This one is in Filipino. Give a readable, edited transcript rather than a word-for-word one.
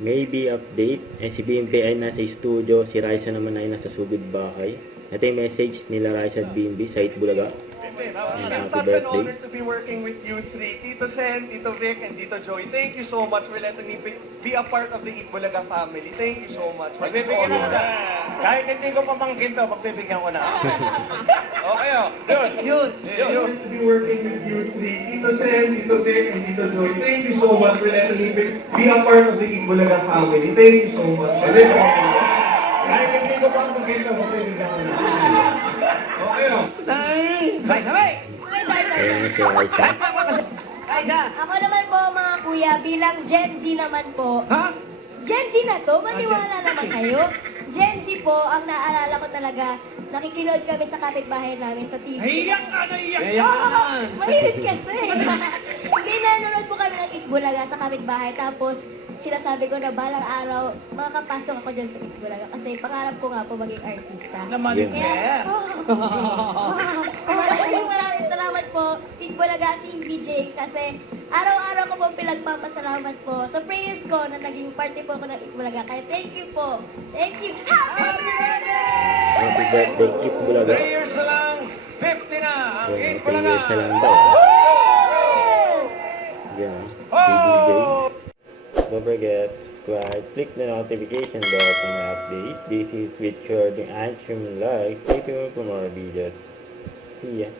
Maybe update. Si BMP ay nasa studio. Si Raisa naman ay nasa sugod bahay. Ito yung message nila Raisa at BMP sa Itbulaga. It's such an honor to be working with you three. Tito Sen, Tito Vic, and Tito Joy. Thank you so much for letting me be a part of the Itbulaga family. Thank you so much. Magbibigyan na na. Kahit hindi ko pamangkin to, magbibigyan ko na. Okay, oh. Yun. To be working with you three. Tito Sen, Tito Vic, and Tito Joy. Thank you so much for letting me be a part of the Itbulaga family. Thank you so much. Kahit hindi ko pamangkin to, magbibigyan ko na. Okay, oh. Ayan na si Raisa. Ako naman po mga kuya, bilang Gen Z naman po. Ha? Gen Z na to? Maniwala naman kayo? Gen Z po, ang naalala ko talaga, nakikinood kami sa kapitbahay namin sa TV. Naiyak ka! Oo, mahilig kasi. Hindi, nanonood po kami ng Itbulaga sa kapitbahay. Tapos, sinasabi ko na balang araw, makakapasok ako dyan sa Itbulaga. Kasi pangarap ko nga po maging artista. Naman Yeah. Maraming salamat po, Itbulaga Team DJ. Kasi araw-araw ko po pinagpapasalamat po sa prayers ko na naging party po ako ng Itbulaga. Kaya thank you po. Thank you. Happy birthday! Happy birthday, Itbulaga. 3 years na lang, 50 na ang So, 3 Itbulaga. years na lang daw. Yan. Si DJ. Don't forget, subscribe, click the notification bell for my update. This is Richard, the Antrim Live. Stay tuned for more videos. See ya.